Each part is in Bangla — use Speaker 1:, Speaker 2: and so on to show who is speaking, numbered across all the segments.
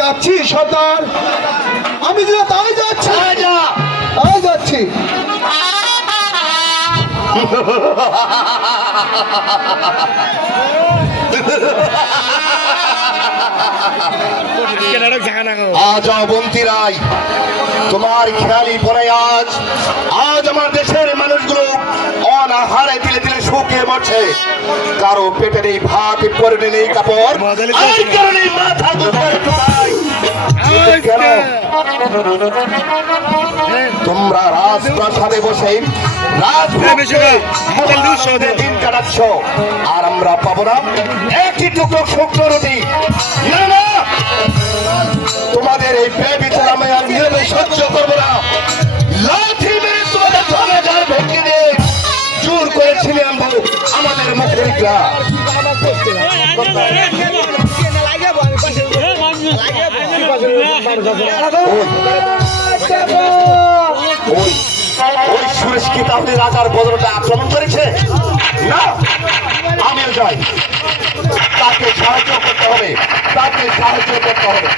Speaker 1: যাচ্ছি সর্দার। আমি যে তাই যাচ্ছি। তাই যাচ্ছি।
Speaker 2: আজ অবন্তী রায়। তোমার খেয়ালি পরে আজ আজ আমার দেশের মানুষগুলো অনাহারে দিলে দিলে শুকিয়ে মরছে। কারও পেটে নেই ভাত পরে নেই কাপড় কারণে মাথা তোমরা রাজপ্রাসাদে বসে দিন। কাটাচ্ছ আর আমরা পাবো না। একই টুকরো শুক্র রুটি। করেছিলাম আনব আমাদের মুখের ওই ওই সুরেশ কি তাহলে রাজার বদরটা আক্রমণ করেছে? তাকে সাহায্য করতে হবে, তাকে সাহায্য করতে হবে।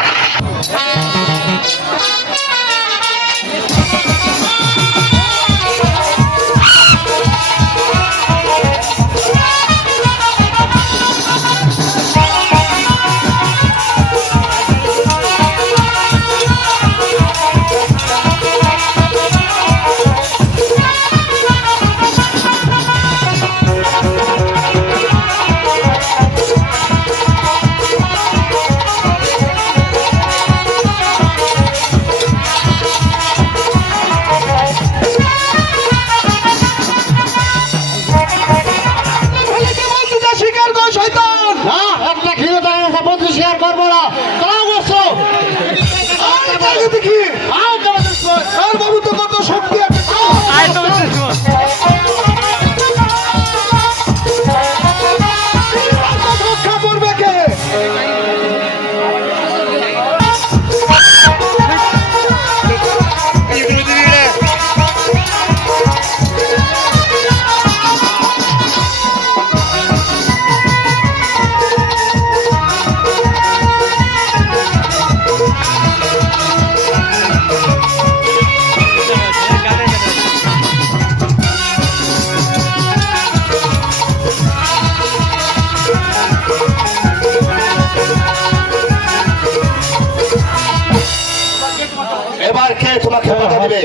Speaker 2: তোমাকে বাধা দেবে।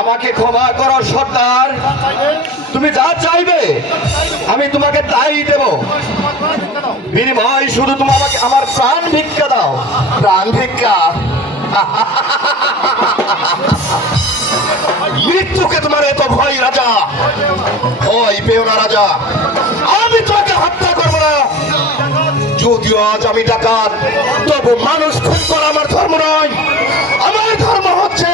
Speaker 1: আমাকে ক্ষমা করো সর্দার। তুমি যা চাইবে আমি তোমাকে তাই দেব। বিনিময় শুধু তুমি আমাকে আমার প্রাণ ভিক্ষা দাও।
Speaker 2: প্রাণ ভিক্ষা? মৃত্যুকে তোমার এত ভয় রাজা। ওই পেও না রাজা। আমি তোমাকে হত্যা যদিও আজ আমি ডাকাত তবু মানুষ খুন করা আমার ধর্ম নয়। আমার ধর্ম হচ্ছে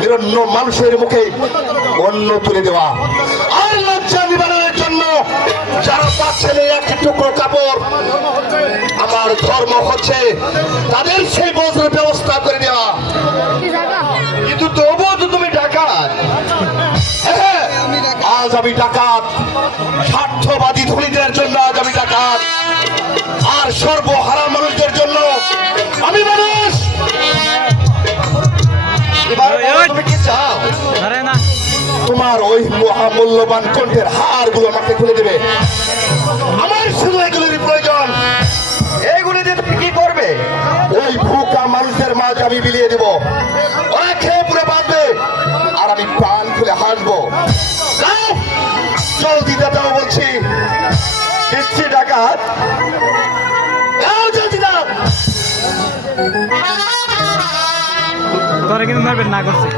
Speaker 2: নিরন্ন মানুষের মুখে অন্ন তুলে দেওয়া। আর লজ্জা নিবারণের জন্য যারা পাচ্ছে একটি টুকরো কাপড় আমার ধর্ম হচ্ছে তাদের সেই বজ্র ব্যবস্থা করে দেওয়া। কিন্তু তবুও তো তুমি ডাকাত। হ্যাঁ, আজ আমি ডাকাত স্বার্থবাদী ধনীদের জন্য আজ সর্বহারা মানুষদের জন্য আমি মানুষ। তোমার ওই মহামূল্যবান কণ্ঠের হারগুলো আমাকে খুলে দেবে। আমার শুধু এগুলোরই প্রয়োজন।
Speaker 1: এইগুলি দিয়ে তুমি কি করবে?
Speaker 2: ওই ভুকা মানুষের মাঝে আমি বিলিয়ে দেব। ওরা খেয়ে পুরে বাঁচবে। আর আমি প্রাণ খুলে হাসবো। যাও, জলদি দাও বলছি
Speaker 1: দিচ্ছি ডাকাত।
Speaker 3: তোরা কিন্তু ধরবেন না করছে।